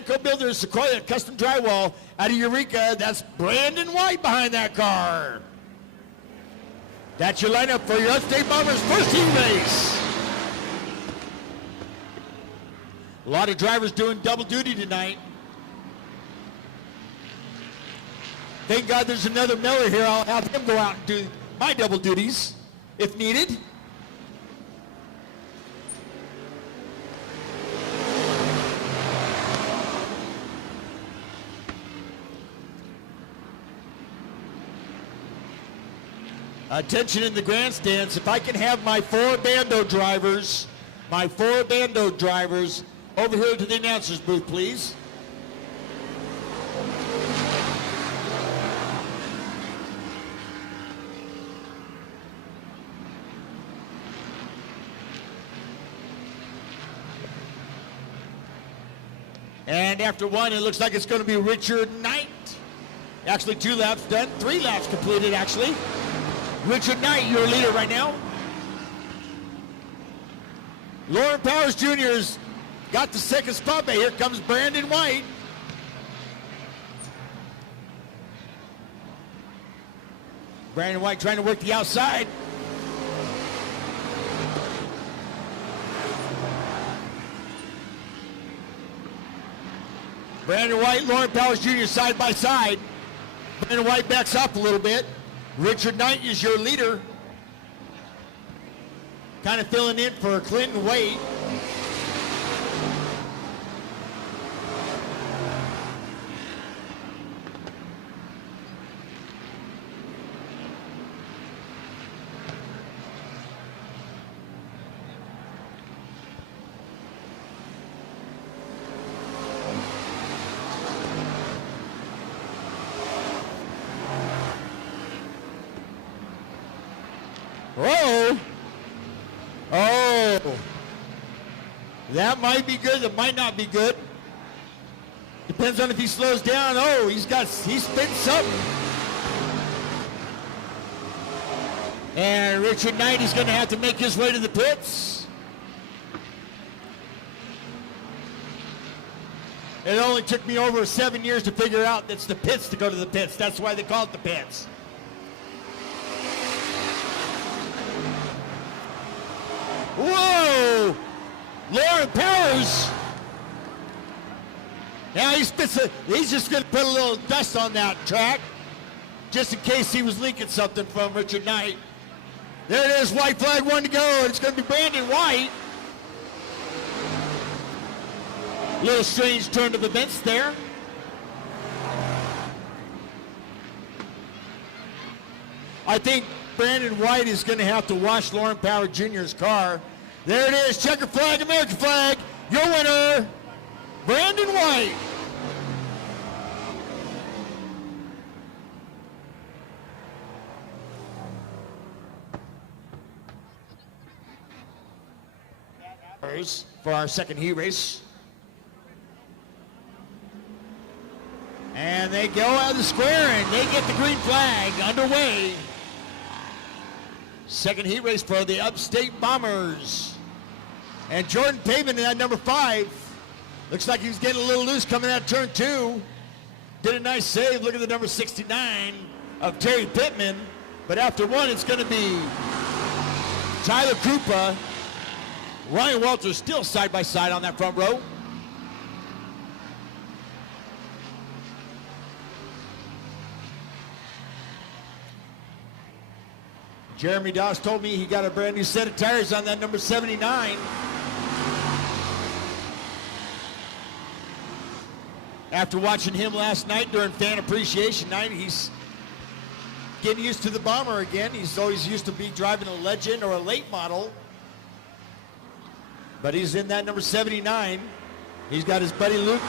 Co-builder Sequoia Custom Drywall out of Eureka. That's Brandon White behind that car. That's your lineup for your Upstate Bombers first heat race. A lot of drivers doing double duty tonight. Thank God there's another Miller here. I'll have him go out and do my double duties if needed. Attention in the grandstands, if I can have my four bando drivers over here to the announcer's booth, please. And after one, it looks like it's going to be Richard Knight. Actually, 2 laps done, 3 laps completed, actually. Richard Knight, your leader right now. Lauren Powers Jr.'s got the second spot, but here comes Brandon White. Brandon White trying to work the outside. Brandon White, Lauren Powers Jr. side by side. Brandon White backs up a little bit. Richard Knight is your leader. Kind of filling in for Clinton Wade. Whoa. Oh. That might be good. That might not be good. Depends on if he slows down. Oh, he's spitting something. And Richard Knight is going to have to make his way to the pits. It only took me over 7 years to figure out that's the pits to go to the pits. That's why they call it the pits. Whoa! Lauren Powers. Now he's just going to put a little dust on that track just in case he was leaking something from Richard Knight. There it is, white flag, 1 to go. It's going to be Brandon White. Little strange turn of events there. I think Brandon White is going to have to wash Lauren Powers Jr.'s car. There it is, checker flag, American flag. Your winner, Brandon White. For our second heat race. And they go out of the square and they get the green flag underway. Second heat race for the Upstate Bombers. And Jordan Pavement in that number 5. Looks like he was getting a little loose coming out of turn 2. Did a nice save. Look at the number 69 of Terry Pittman. But after one, it's going to be Tyler Krupa. Ryan Walters still side by side on that front row. Jeremy Doss told me he got a brand new set of tires on that number 79. After watching him last night during Fan Appreciation Night, he's getting used to the Bomber again. He's always used to be driving a Legend or a late model. But he's in that number 79. He's got his buddy Luke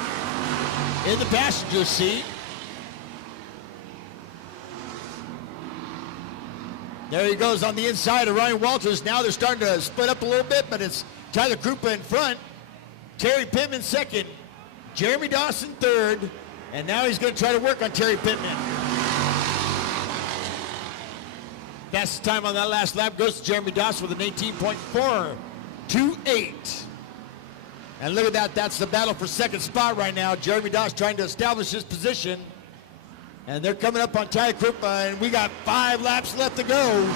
in the passenger seat. There he goes on the inside of Ryan Walters. Now they're starting to split up a little bit, but it's Tyler Krupa in front, Terry Pittman second, Jeremy Dawson third, and now he's going to try to work on Terry Pittman. Fastest time on that last lap goes to Jeremy Dawson with an 18.428. And look at that, that's the battle for second spot right now. Jeremy Doss trying to establish his position. And they're coming up on Tyler Krupa, and we got 5 laps left to go.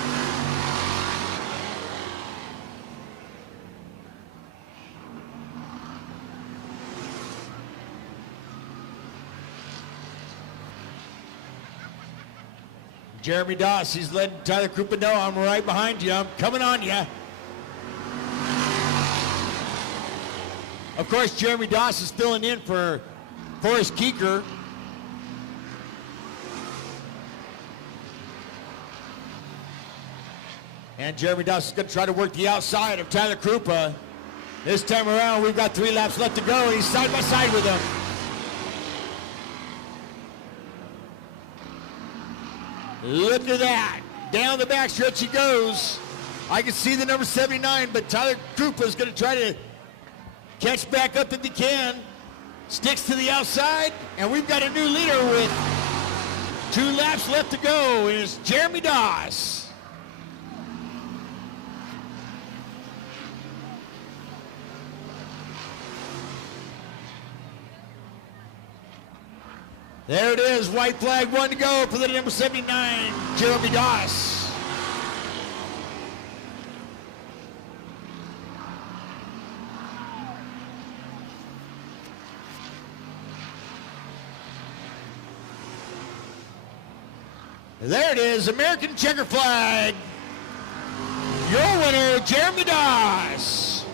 Jeremy Doss, he's letting Tyler Krupa know, I'm right behind you, I'm coming on you. Of course, Jeremy Doss is filling in for Forrest Keeker. And Jeremy Doss is going to try to work the outside of Tyler Krupa. This time around, we've got 3 laps left to go. He's side by side with him. Look at that. Down the backstretch he goes. I can see the number 79, but Tyler Krupa is going to try to catch back up if he can. Sticks to the outside, and we've got a new leader with 2 laps left to go. It's Jeremy Doss. There it is, white flag, 1 to go for the number 79, Jeremy Doss. There it is, American checker flag. Your winner, Jeremy Doss.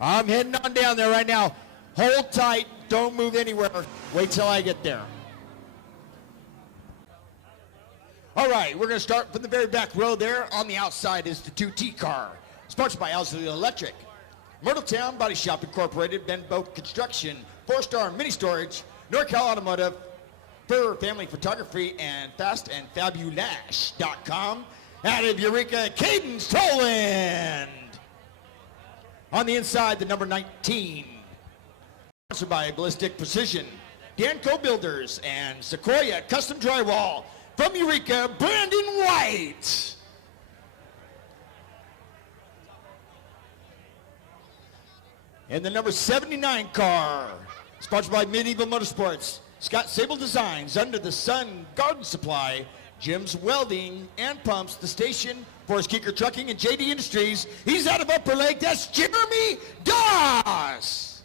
I'm heading on down there right now. Hold tight, don't move anywhere. Wait till I get there. All right, we're gonna start from the very back row there. On the outside is the 2T car, sponsored by Elsley Electric. Myrtletown Body Shop Incorporated, Ben Boat Construction, 4-Star Mini Storage, NorCal Automotive, Fur Family Photography, and FastandFabulash.com. Out of Eureka, Cadence Toland. On the inside, the number 19. Sponsored by Ballistic Precision, Danco Builders, and Sequoia Custom Drywall. From Eureka, Brandon White. And the number 79 car, sponsored by Medieval Motorsports, Scott Sable Designs, Under the Sun Garden Supply, Jim's Welding and Pumps, The Station, Forrest Keeker Trucking, and JD Industries. He's out of Upper Lake. That's Jeremy Doss.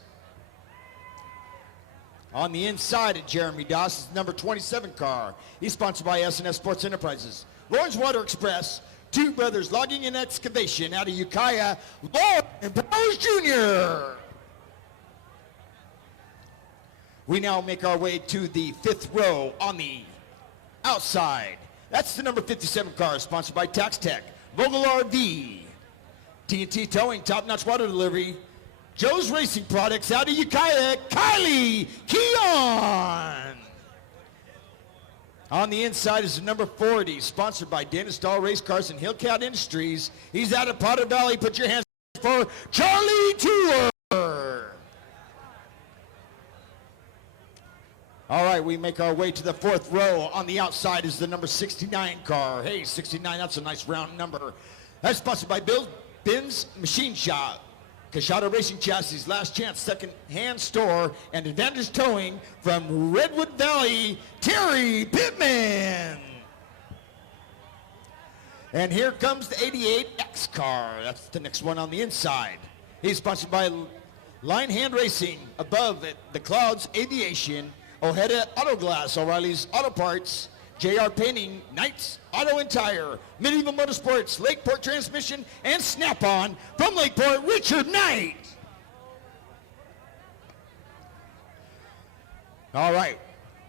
On the inside of Jeremy Doss is the number 27 car. He's sponsored by S&S Sports Enterprises, Lawrence Water Express, Two Brothers Logging and Excavation out of Ukiah, Lauren Powers Jr. We now make our way to the 5th row on the outside. That's the number 57 car, sponsored by Tax Tech, Vogel RV, TNT Towing, Top Notch Water Delivery, Joe's Racing Products out of Ukiah, Kylie Keon. On the inside is the number 40, sponsored by Dennis Dahl Race Cars and Hillcat Industries. He's out of Potter Valley. Put your hands for Charlie Tour. All right, we make our way to the 4th row. On the outside is the number 69 car. Hey, 69, that's a nice round number. That's sponsored by Bill Ben's Machine Shop, Cachada Racing Chassis, Last Chance Second-Hand Store, and Advantage Towing from Redwood Valley, Terry Pittman. And here comes the 88X car. That's the next one on the inside. He's sponsored by Line Hand Racing, Above It, The Clouds Aviation, Ojeda Auto Glass, O'Reilly's Auto Parts, JR Painting, Knights Auto and Tire, Medieval Motorsports, Lakeport Transmission, and Snap-on from Lakeport, Richard Knight. All right,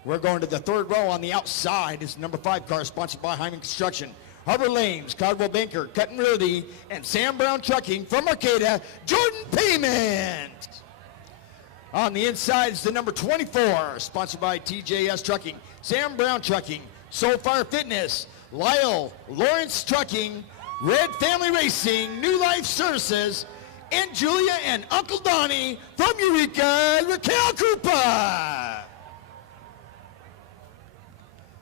we're going to the 3rd row. On the outside is number 5 car, sponsored by Hyman Construction, Harbor Lanes, Caldwell Banker, Cut and Rudy, and Sam Brown Trucking from Arcata, Jordan Payment. On the inside is the number 24, sponsored by TJS Trucking, Sam Brown Trucking, Soulfire Fitness, Lyle Lawrence Trucking, Red Family Racing, New Life Services, and Julia and Uncle Donnie from Eureka, Raquel Krupa.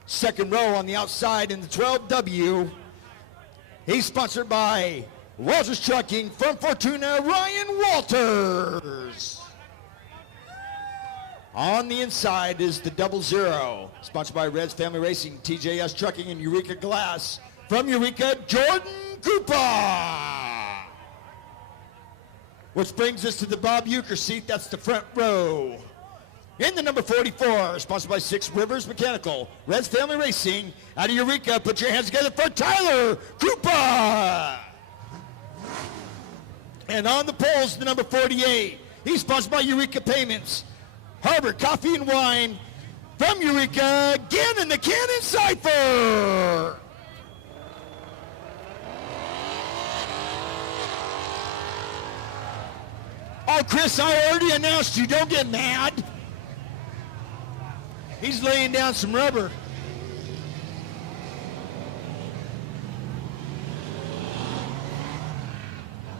Second row on the outside in the 12W. He's sponsored by Walters Trucking from Fortuna, Ryan Walters. On the inside is the 00, sponsored by Reds Family Racing, TJS Trucking, and Eureka Glass. From Eureka, Jordan Cooper. Which brings us to the Bob Euchre seat, that's the front row. In the number 44, sponsored by Six Rivers Mechanical, Reds Family Racing, out of Eureka, put your hands together for Tyler Cooper. And on the poles, the number 48, he's sponsored by Eureka Payments, Harbor Coffee and Wine, from Eureka, again in the Cannon Cypher. Oh, Chris, I already announced you, don't get mad. He's laying down some rubber.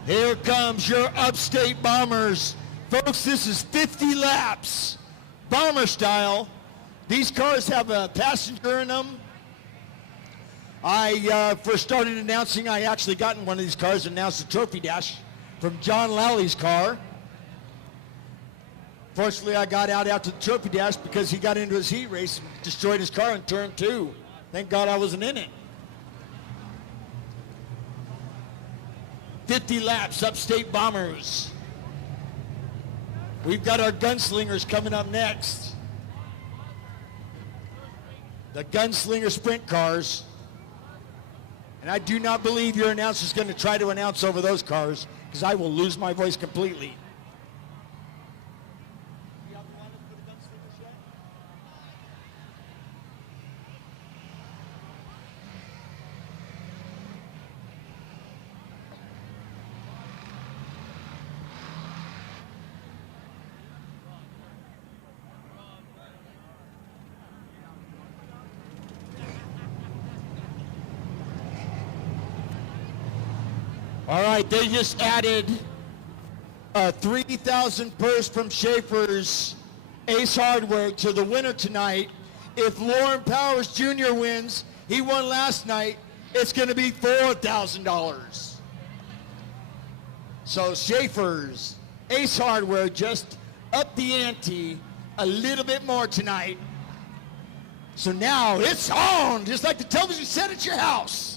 Here comes your Upstate Bombers. Folks, this is 50 laps, bomber style. These cars have a passenger in them. I first started announcing, I actually got in one of these cars and announced the Trophy Dash from John Lally car. Fortunately, I got out after the Trophy Dash because he got into his heat race and destroyed his car in turn 2. Thank God I wasn't in it. 50 laps, Upstate Bombers. We've got our gunslingers coming up next. The gunslinger sprint cars. And I do not believe your announcer's going to try to announce over those cars because I will lose my voice completely. All right, they just added a 3,000 purse from Schaefer's Ace Hardware to the winner tonight. If Lauren Powers Jr. wins, he won last night, it's going to be $4,000. So Schaefer's Ace Hardware just upped the ante a little bit more tonight. So now it's on, just like the television set at your house.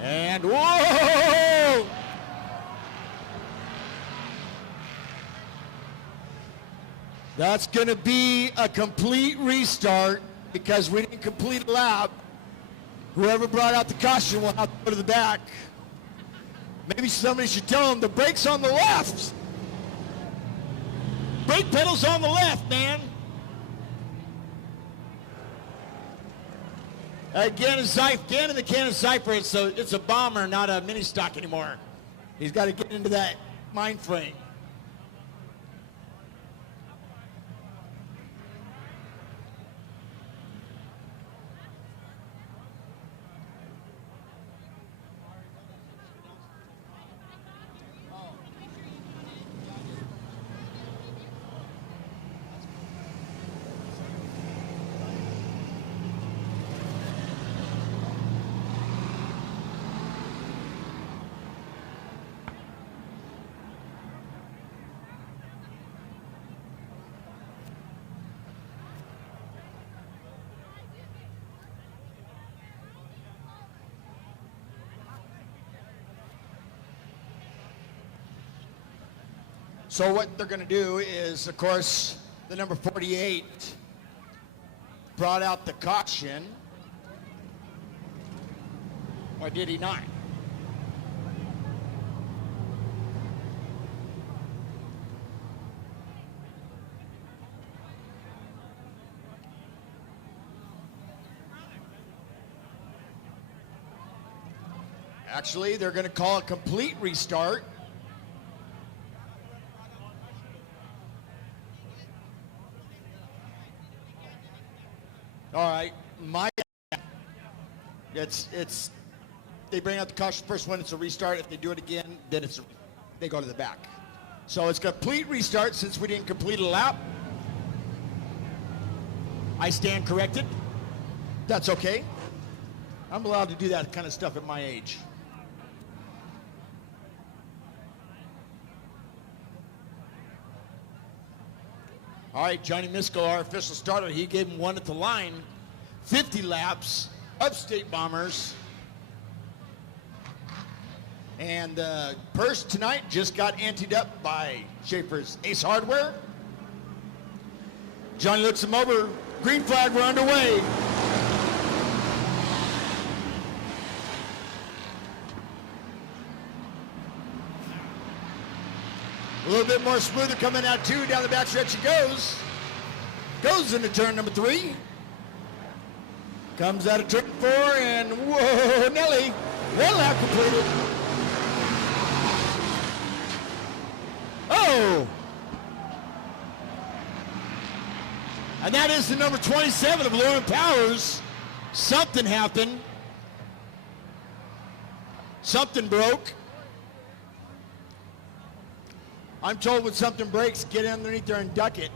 And whoa! That's going to be a complete restart because we didn't complete a lap. Whoever brought out the caution will have to go to the back. Maybe somebody should tell them the brake's on the left. Brake pedal's on the left, man. Again, in the Cannon Cypher, it's a bomber, not a mini stock anymore. He's got to get into that mind frame. So what they're going to do is, of course, the number 48 brought out the caution. Or did he not? Actually, they're going to call a complete restart. All right, they bring out the caution first when it's a restart. If they do it again, then it's a they go to the back. So it's a complete restart since we didn't complete a lap. I stand corrected. That's okay. I'm allowed to do that kind of stuff at my age. All right, Johnny Miskell, our official starter, he gave him one at the line. 50 laps, Upstate Bombers. And purse tonight just got anteed up by Schaefer's Ace Hardware. Johnny looks him over. Green flag, we're underway. A little bit more smoother coming out two. Down the backstretch he goes. Goes into turn number 3. Comes out of turn 4 and whoa, Nelly. One lap completed. Oh! And that is the number 27 of Lauren Powers. Something happened. Something broke. I'm told when something breaks, get underneath there and duck it.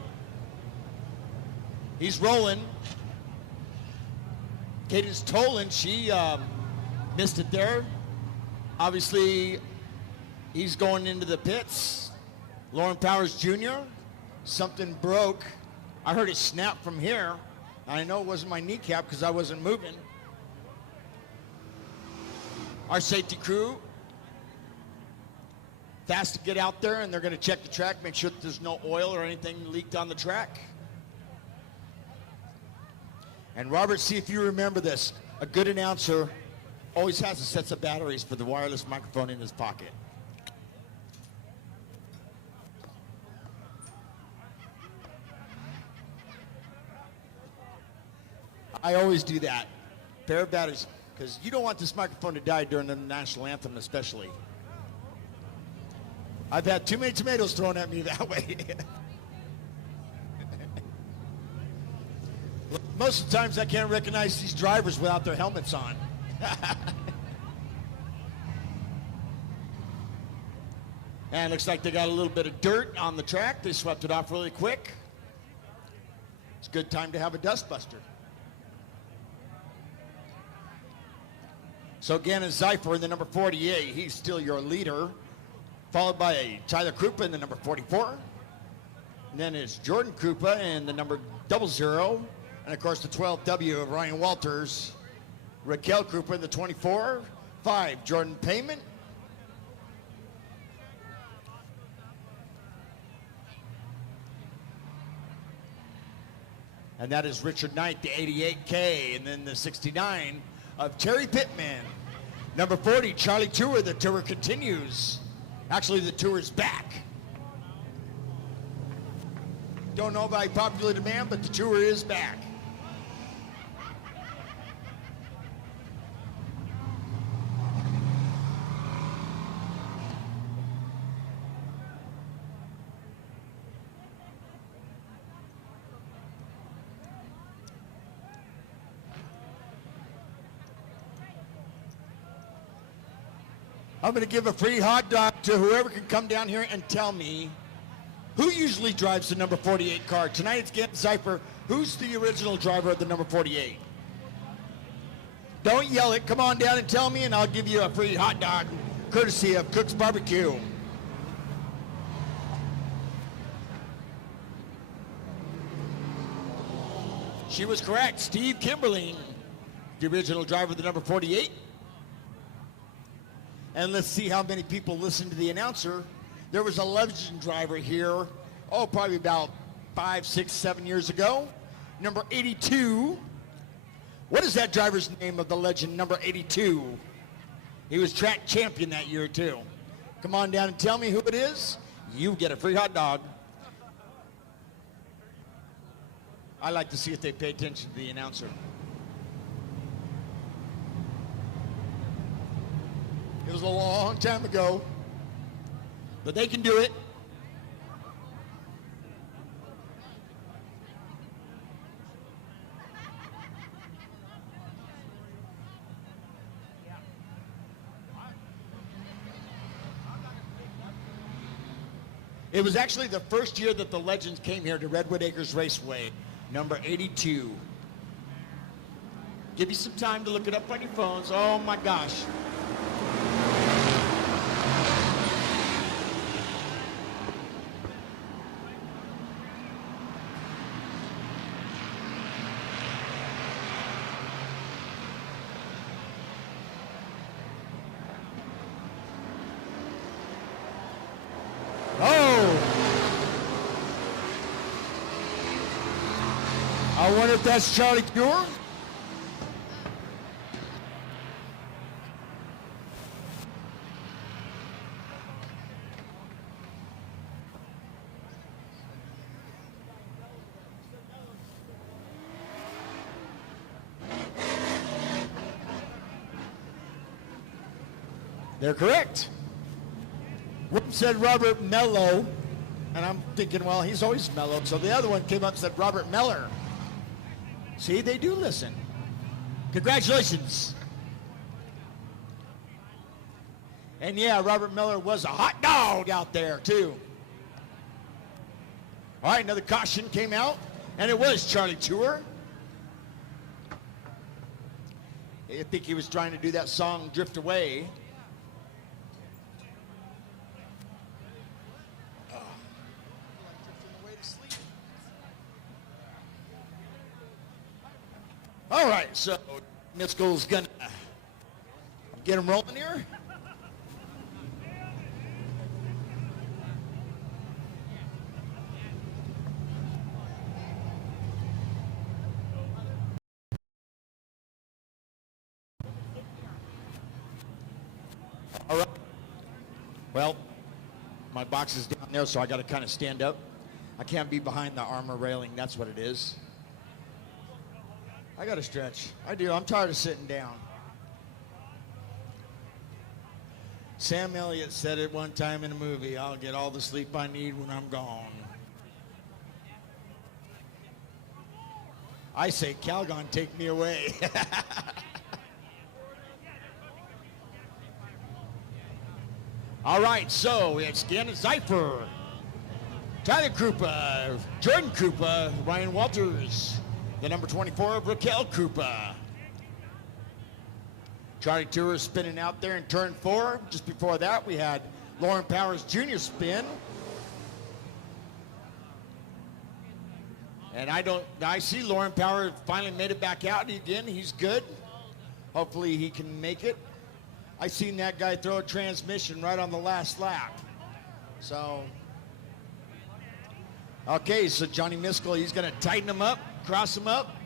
He's rolling. Cadence Tolan, she missed it there. Obviously, he's going into the pits. Lauren Powers Jr., something broke. I heard it snap from here. I know it wasn't my kneecap because I wasn't moving. Our safety crew, fast to get out there, and they're going to check the track, make sure that there's no oil or anything leaked on the track. And Robert, see if you remember this. A good announcer always has a set of batteries for the wireless microphone in his pocket. I always do that. Pair of batteries, because you don't want this microphone to die during the national anthem especially. I've had too many tomatoes thrown at me that way. Most of the times I can't recognize these drivers without their helmets on. And it looks like they got a little bit of dirt on the track. They swept it off really quick. It's a good time to have a dust buster. So again, it's Zeifer in the number 48. He's still your leader, followed by Tyler Krupa in the number 44. And then it's Jordan Krupa in the number 00. And of course the 12W of Ryan Walters. Raquel Krupa in the 24. 5, Jordan Payment. And that is Richard Knight, the 88K. And then the 69 of Terry Pittman. Number 40, Charlie Tour. The tour continues. Actually, the tour is back. Don't know by popular demand, but the tour is back. I'm going to give a free hot dog to whoever can come down here and tell me who usually drives the number 48 car. Tonight it's Gant Zeifer. Who's the original driver of the number 48? Don't yell it. Come on down and tell me, and I'll give you a free hot dog courtesy of Cook's Barbecue. She was correct. Steve Kimberling, the original driver of the number 48. And let's see how many people listened to the announcer. There was a legend driver here, probably about 5, 6, 7 years ago. Number 82. What is that driver's name of the legend, number 82? He was track champion that year, too. Come on down and tell me who it is. You get a free hot dog. I like to see if they pay attention to the announcer. It was a long time ago, but they can do it. It was actually the first year that the Legends came here to Redwood Acres Raceway, number 82. Give you some time to look it up on your phones. Oh my gosh. I wonder if that's Charlie Cure. They're correct. One said Robert Mello, and I'm thinking, well, he's always mellow. So the other one came up and said Robert Meller. See, they do listen. Congratulations. And yeah, Robert Miller was a hot dog out there too. All right, another caution came out, and it was Charlie Tour. I think he was trying to do that song, Drift Away. All right, so Miskell's gonna get him rolling here. All right. Well, my box is down there, so I got to kind of stand up. I can't be behind the armor railing. That's what it is. I got to stretch. I do. I'm tired of sitting down. Sam Elliott said it one time in a movie, I'll get all the sleep I need when I'm gone. I say, Calgon, take me away. All right, so it's Gannon Zeifer, Tyler Krupa, Jordan Krupa, Ryan Walters, the number 24 of Raquel Krupa. Charlie Tour spinning out there in turn 4. Just before that, we had Lauren Powers Jr. spin. And I see Lauren Powers finally made it back out again. He's good. Hopefully he can make it. I seen that guy throw a transmission right on the last lap. So, okay, so Johnny Miskell, he's gonna tighten him up, cross him up.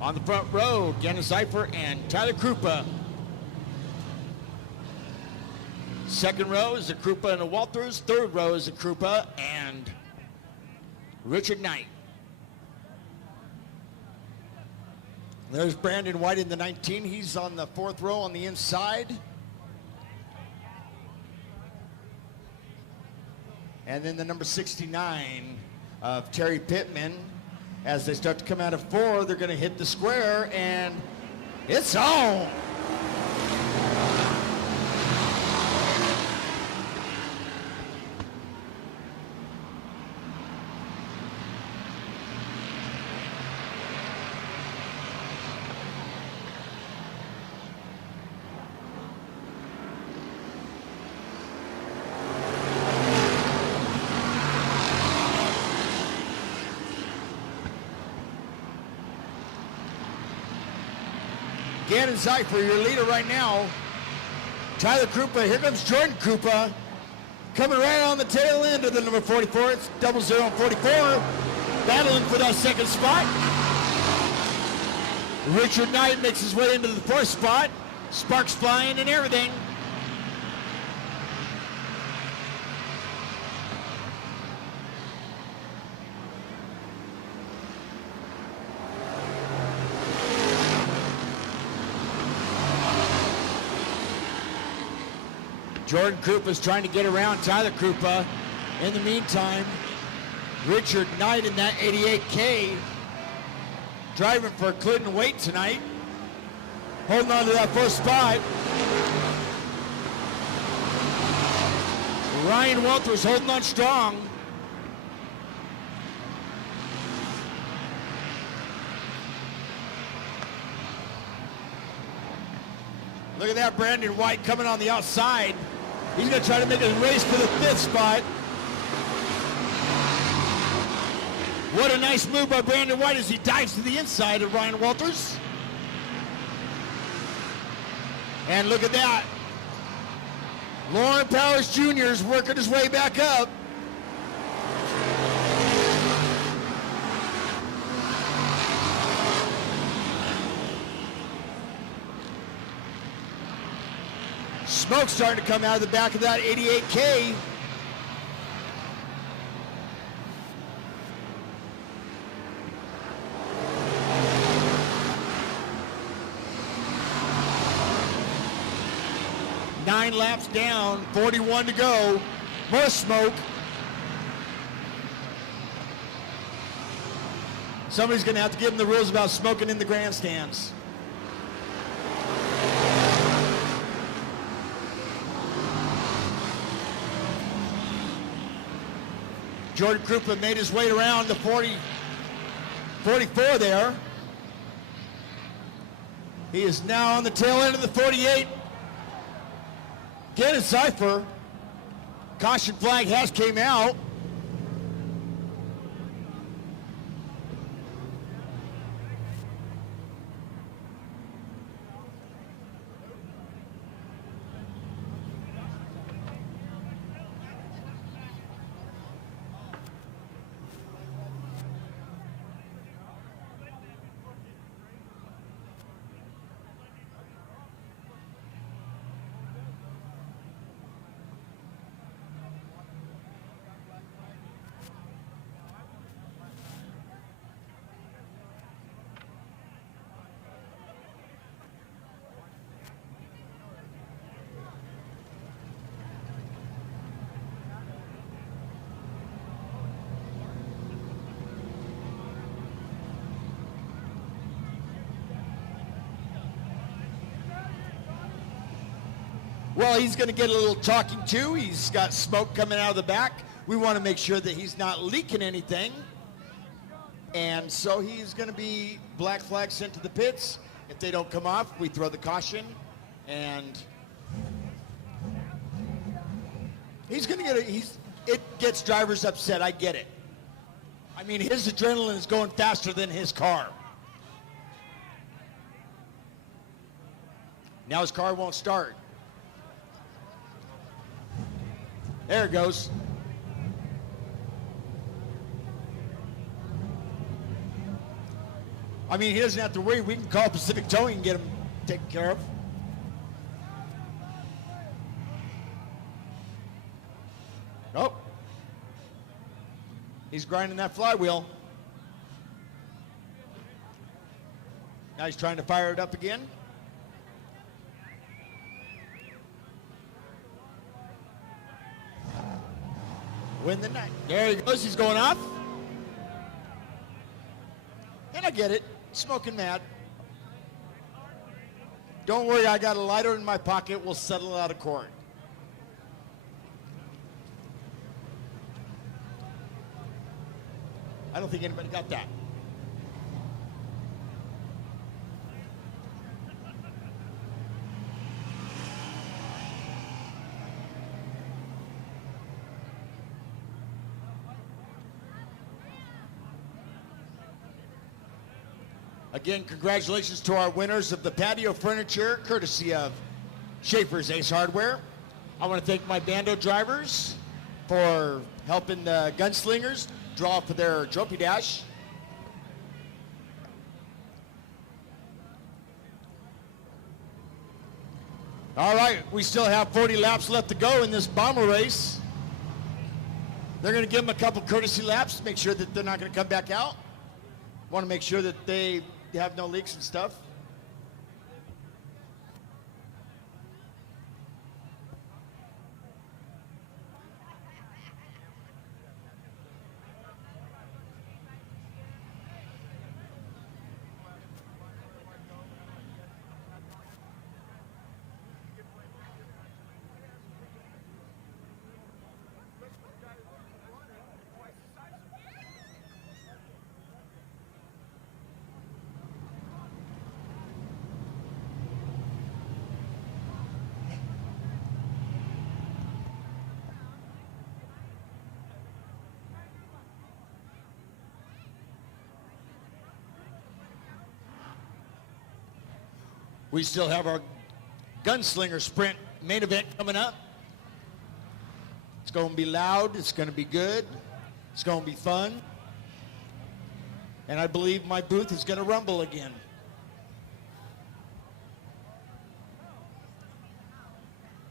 On the front row, Gannon Zeifer and Tyler Krupa. Second row is the Krupa and the Walters. Third row is the Krupa and Richard Knight. There's Brandon White in the 19. He's on the 4th row on the inside. And then the number 69 of Terry Pittman. As they start to come out of 4, they're going to hit the square, and it's on. Gannon Zeifer, your leader right now. Tyler Krupa, here comes Jordan Krupa. Coming right on the tail end of the number 44. It's 0044. Battling for that second spot. Richard Knight makes his way into the 4th spot. Sparks flying and everything. Jordan Krupa is trying to get around Tyler Krupa. In the meantime, Richard Knight in that 88K driving for Clinton Wait tonight. holding on to that first spot. Ryan Walters holding on strong. Look at that, Brandon White coming on the outside. He's going to try to make a race for the 5th spot. What a nice move by Brandon White as he dives to the inside of Ryan Walters. And look at that. Lauren Powers Jr. is working his way back up. Smoke starting to come out of the back of that 88K. Nine laps down, 41 to go. More smoke. Somebody's going to have to give him the rules about smoking in the grandstands. Jordan Krupa made his way around the 44 there. He is now on the tail end of the 48. Again, it's Cypher. Caution flag has came out. Well, he's going to get a little talking to. He's got smoke coming out of the back. We want to make sure that he's not leaking anything. And so he's going to be black flag sent to the pits. If they don't come off, we throw the caution. And he's going to get it gets drivers upset. I get it. I mean, his adrenaline is going faster than his car. Now his car won't start. There it goes. I mean, he doesn't have to worry. We can call Pacific Towing and get him taken care of. Oh. He's grinding that flywheel. Now he's trying to fire it up again. Win the night. There he goes. He's going off. And I get it. Smoking mad. Don't worry, I got a lighter in my pocket. We'll settle it out of court. I don't think anybody got that. Again, congratulations to our winners of the patio furniture, courtesy of Schaefer's Ace Hardware. I want to thank my Bando drivers for helping the gunslingers draw for their trophy dash. All right, we still have 40 laps left to go in this bomber race. They're going to give them a couple courtesy laps to make sure that they're not going to come back out. Want to make sure that they have no leaks and stuff. We still have our Gunslinger Sprint main event coming up. It's going to be loud. It's going to be good. It's going to be fun. And I believe my booth is going to rumble again.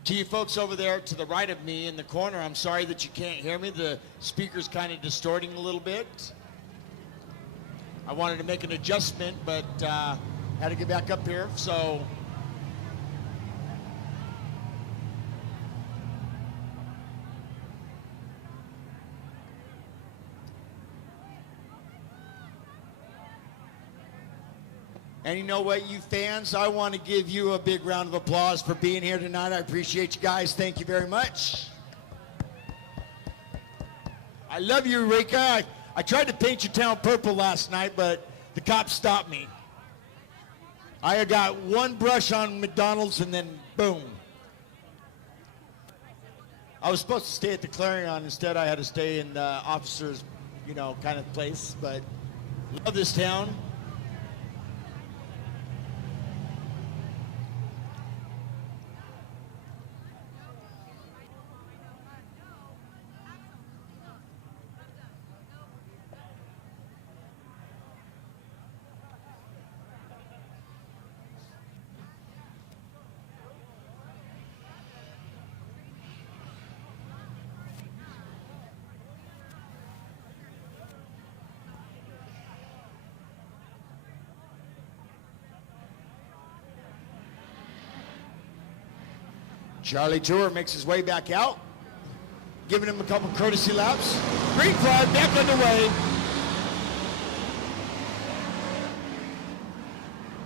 To you folks over there to the right of me in the corner, I'm sorry that you can't hear me. The speaker's kind of distorting a little bit. I wanted to make an adjustment, but had to get back up here, so. And you know what, you fans, I want to give you a big round of applause for being here tonight. I appreciate you guys. Thank you very much. I love you, Rika. I tried to paint your town purple last night, but the cops stopped me. I got one brush on McDonald's and then boom. I was supposed to stay at the Clarion. Instead, I had to stay in the officers, kind of place, but love this town. Charlie Tour makes his way back out, giving him a couple courtesy laps. Green flag back underway.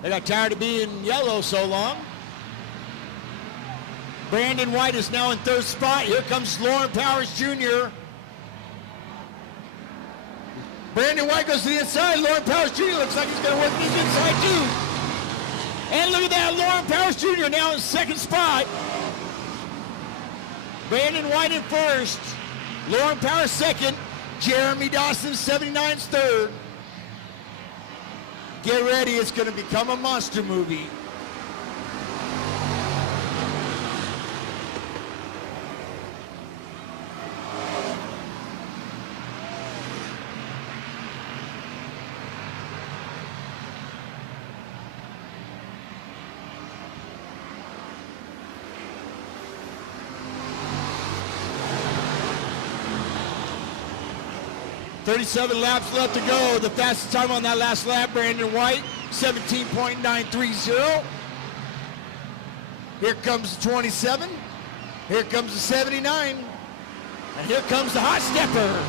They got tired of being yellow so long. Brandon White is now in third spot. Here comes Lauren Powers Jr. Brandon White goes to the inside. Lauren Powers Jr. looks like he's going to work this inside too. And look at that, Lauren Powers Jr. now in second spot. Brandon White in first, Lauren Powers second, Jeremy Dawson 79's third. Get ready, it's going to become a monster movie. .37 laps left to go. The fastest time on that last lap, Brandon White, 17.930. Here comes the 27. Here comes the 79. And here comes the hot stepper.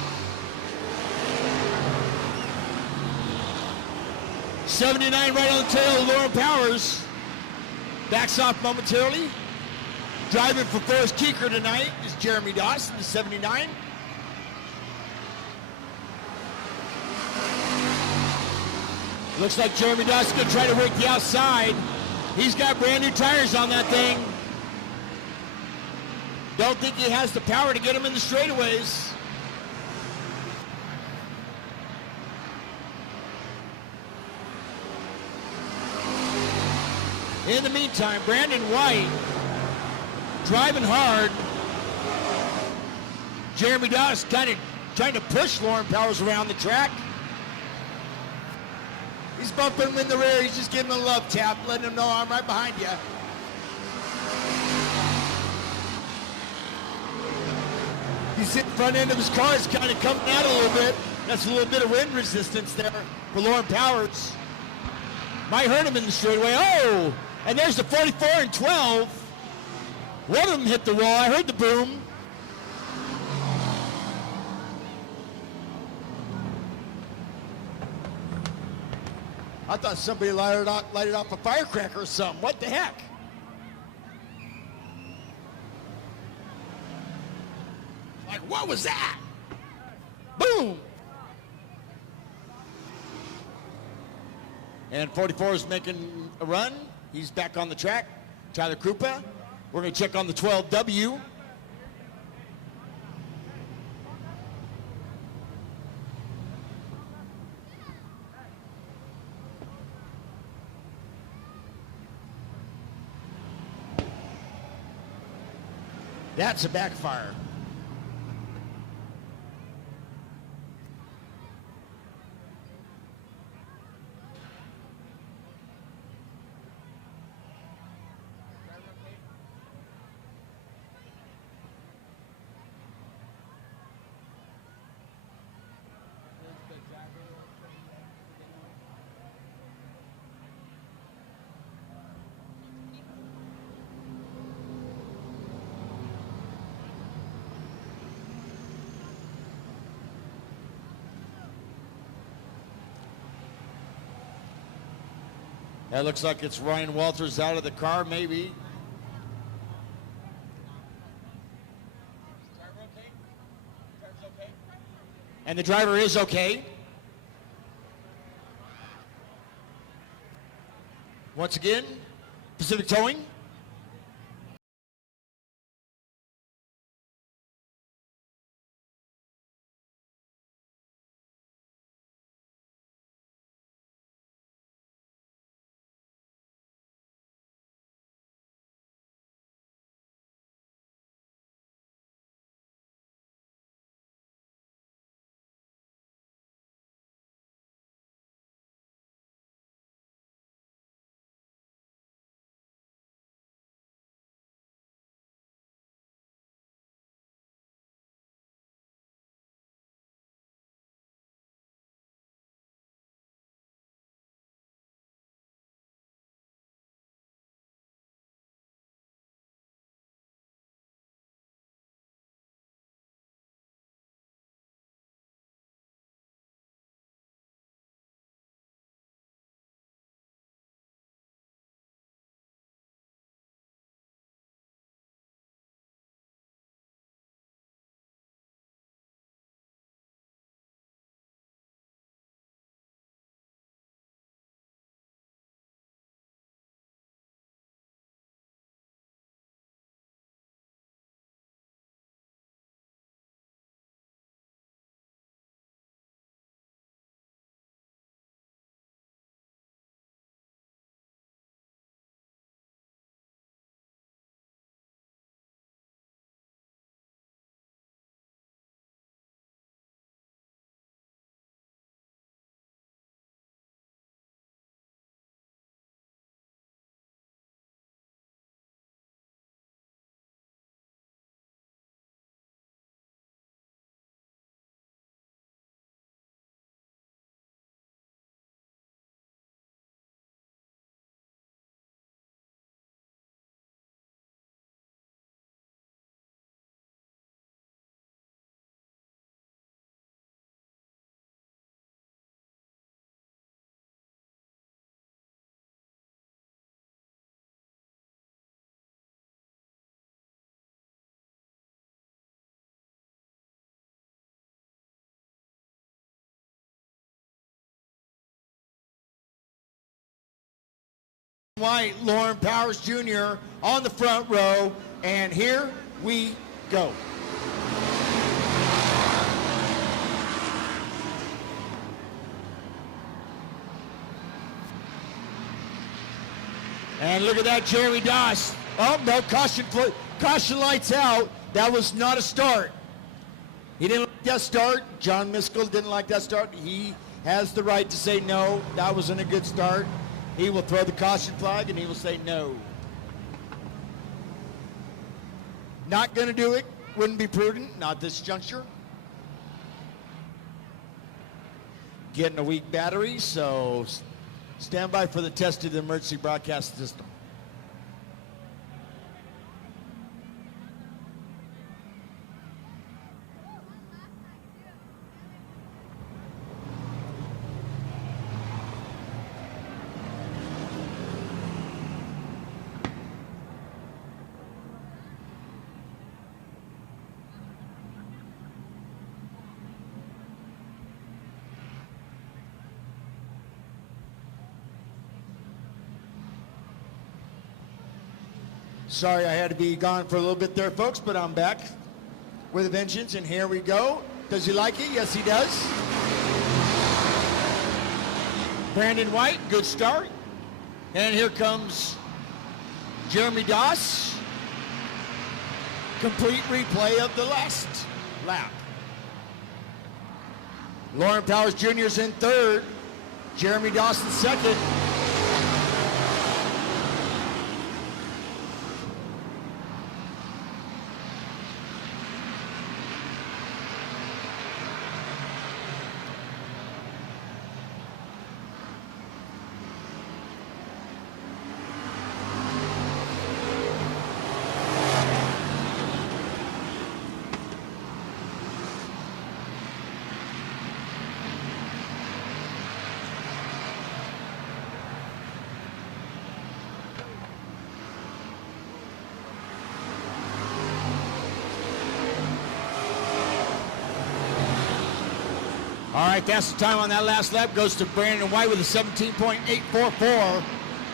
79 right on the tail of Lauren Powers. Backs off momentarily. Driving for Forrest Keeker tonight is Jeremy Dawson, the 79. Looks like Jeremy Dawson's going to try to work the outside. He's got brand new tires on that thing. Don't think he has the power to get him in the straightaways. In the meantime, Brandon White driving hard. Jeremy Dawson kind of trying to push Lauren Powers around the track. He's bumping him in the rear. He's just giving him a love tap, letting him know I'm right behind you. He's sitting front end of his car. It's kind of coming out a little bit. That's a little bit of wind resistance there for Lauren Powers. Might hurt him in the straightaway. Oh, and there's the 44 and 12. One of them hit the wall. I heard the boom. I thought somebody lighted off a firecracker or something. What the heck? Like, what was that? Boom! And 44 is making a run. He's back on the track. Tyler Krupa. We're going to check on the 12W. That's a backfire. That looks like it's Ryan Walters out of the car, maybe. And the driver is okay. Once again, Pacific Towing. White, Lauren Powers Jr. on the front row, and here we go. And look at that, Jeremy Doss. Oh, no, caution lights out. That was not a start. He didn't like that start. John Miskell didn't like that start. He has the right to say no, that wasn't a good start. He will throw the caution flag and he will say no. Not going to do it. Wouldn't be prudent. Not this juncture. Getting a weak battery, so stand by for the test of the emergency broadcast system. Sorry I had to be gone for a little bit there, folks, but I'm back with a vengeance, and here we go. Does he like it? Yes, he does. Brandon White, good start. And here comes Jeremy Doss. complete replay of the last lap. Lauren Powers Jr. is in third. Jeremy Dawson second. All right, that's the time on that last lap. Goes to Brandon White with a 17.844.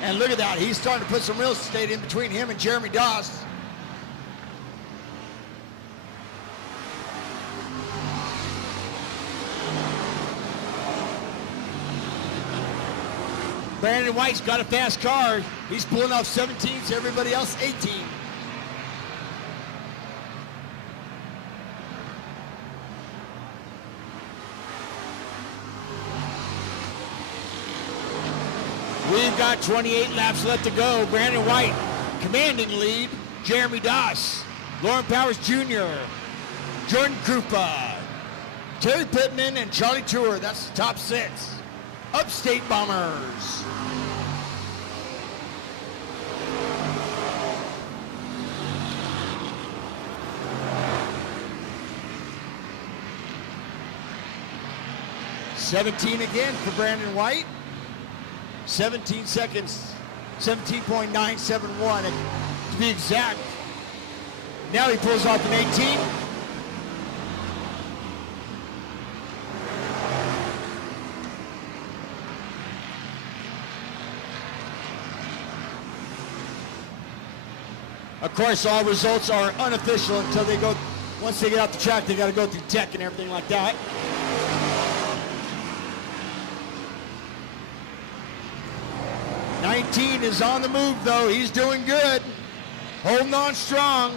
And look at that. He's starting to put some real estate in between him and Jeremy Doss. Brandon White's got a fast car. He's pulling off 17s, everybody else 18. We've got 28 laps left to go. Brandon White, commanding lead. Jeremy Doss, Lauren Powers Jr., Jordan Krupa, Terry Pittman, and Charlie Tour. That's the top six. Upstate Bombers. $17 again for Brandon White. 17 seconds, 17.971 to be exact. Now he pulls off an 18. Of course, all results are unofficial until they go, once they get out the track, they got to go through tech and everything like that. '19 is on the move, though. He's doing good. Holding on strong.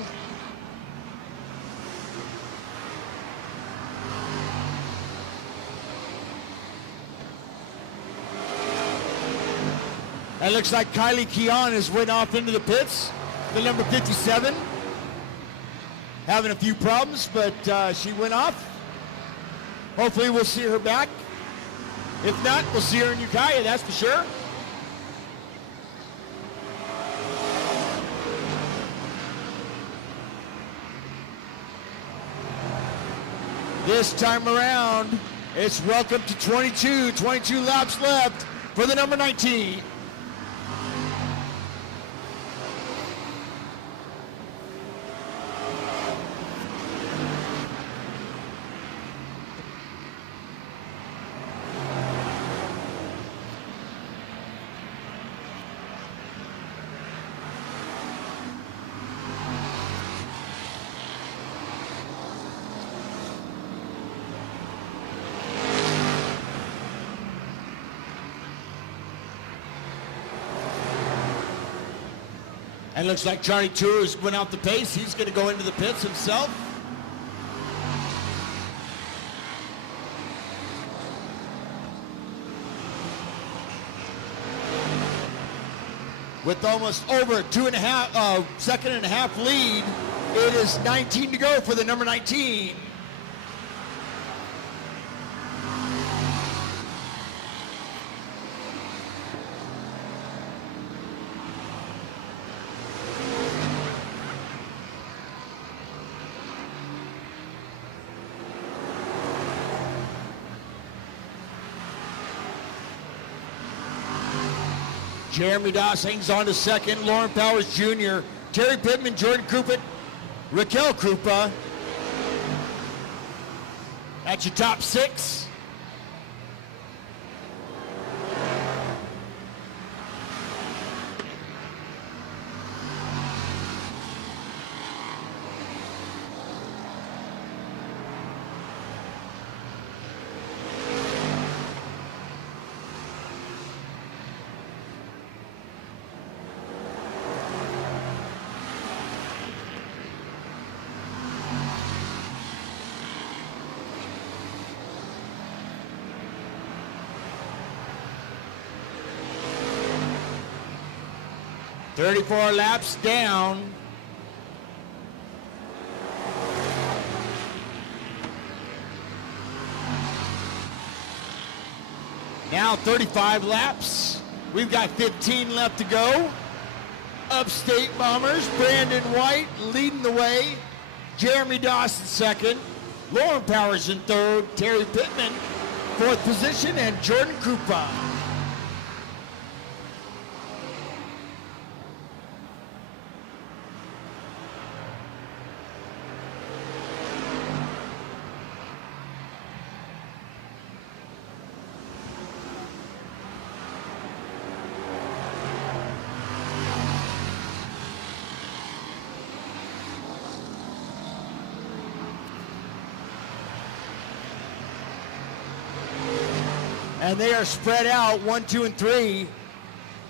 That looks like Kylie Keon has went off into the pits. The number 57. Having a few problems, but she went off. Hopefully we'll see her back. If not, we'll see her in Ukiah, that's for sure. This time around, it's welcome to 22 laps left for the number 19. And looks like Charlie Tours went out the pace. He's going to go into the pits himself. With almost over a second and a half lead, it is 19 to go for the number 19. Jeremy Doss hangs on to second. Lauren Powers Jr., Terry Pittman, Jordan Krupa, Raquel Krupa. That's your top six. 34 laps down. Now 35 laps. We've got 15 left to go. Upstate Bombers, Brandon White leading the way. Jeremy Dawson second. Lauren Powers in third. Terry Pittman fourth position, and Jordan Krupa. And they are spread out, 1, 2, and 3.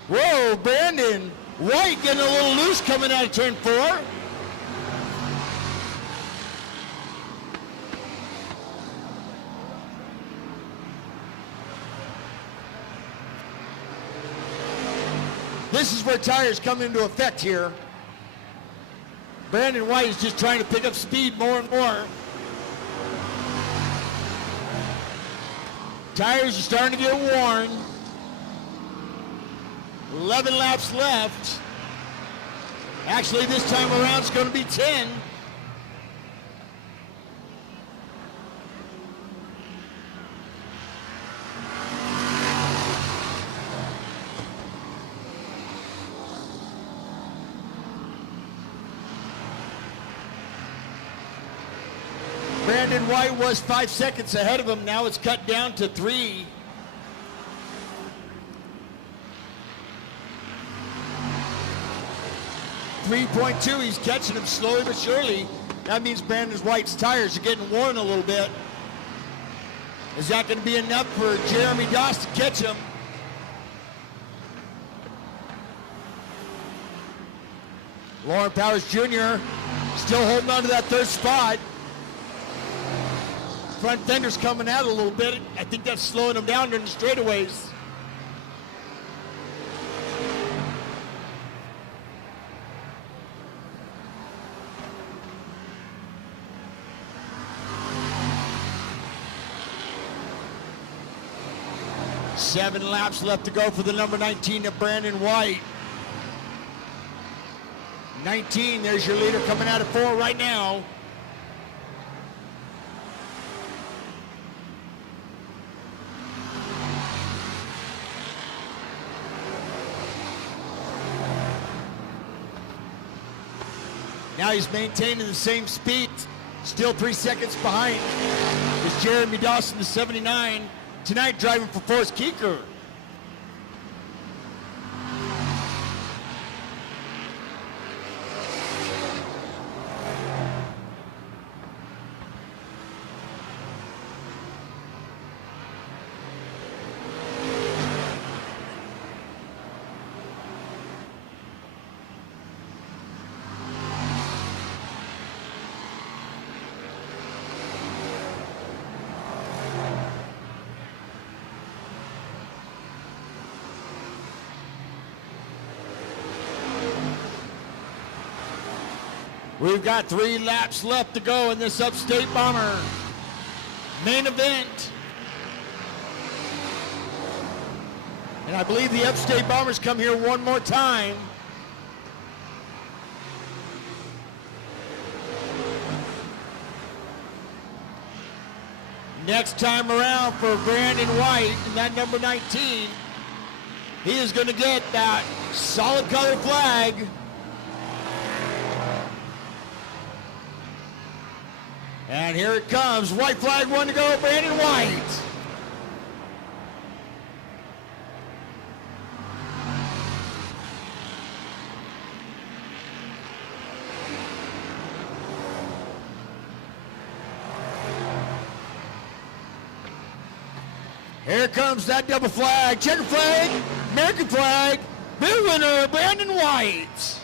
Whoa, Brandon White getting a little loose coming out of turn 4. This is where tires come into effect here. Brandon White is just trying to pick up speed more and more. Tires are starting to get worn. 11 laps left. Actually, this time around it's going to be 10. Brandon White was 5 seconds ahead of him. Now it's cut down to 3. .2, he's catching him slowly but surely. That means Brandon White's tires are getting worn a little bit. Is that going to be enough for Jeremy Doss to catch him? Lauren Powers Jr. still holding on to that third spot. Front fender's coming out a little bit. I think that's slowing him down during the straightaways. Seven laps left to go for the number 19 of Brandon White. 19, there's your leader coming out of 4 right now. Now he's maintaining the same speed, still 3 seconds behind is Jeremy Dawson, the 79. Tonight driving for Forrest Keeker. We've got 3 laps left to go in this Upstate Bomber main event. And I believe the Upstate Bombers come here one more time. Next time around for Brandon White and that number 19, he is going to get that solid color flag. And here it comes. White flag, 1 to go, Brandon White. Here comes that double flag. Checker flag, American flag. Big winner, Brandon White.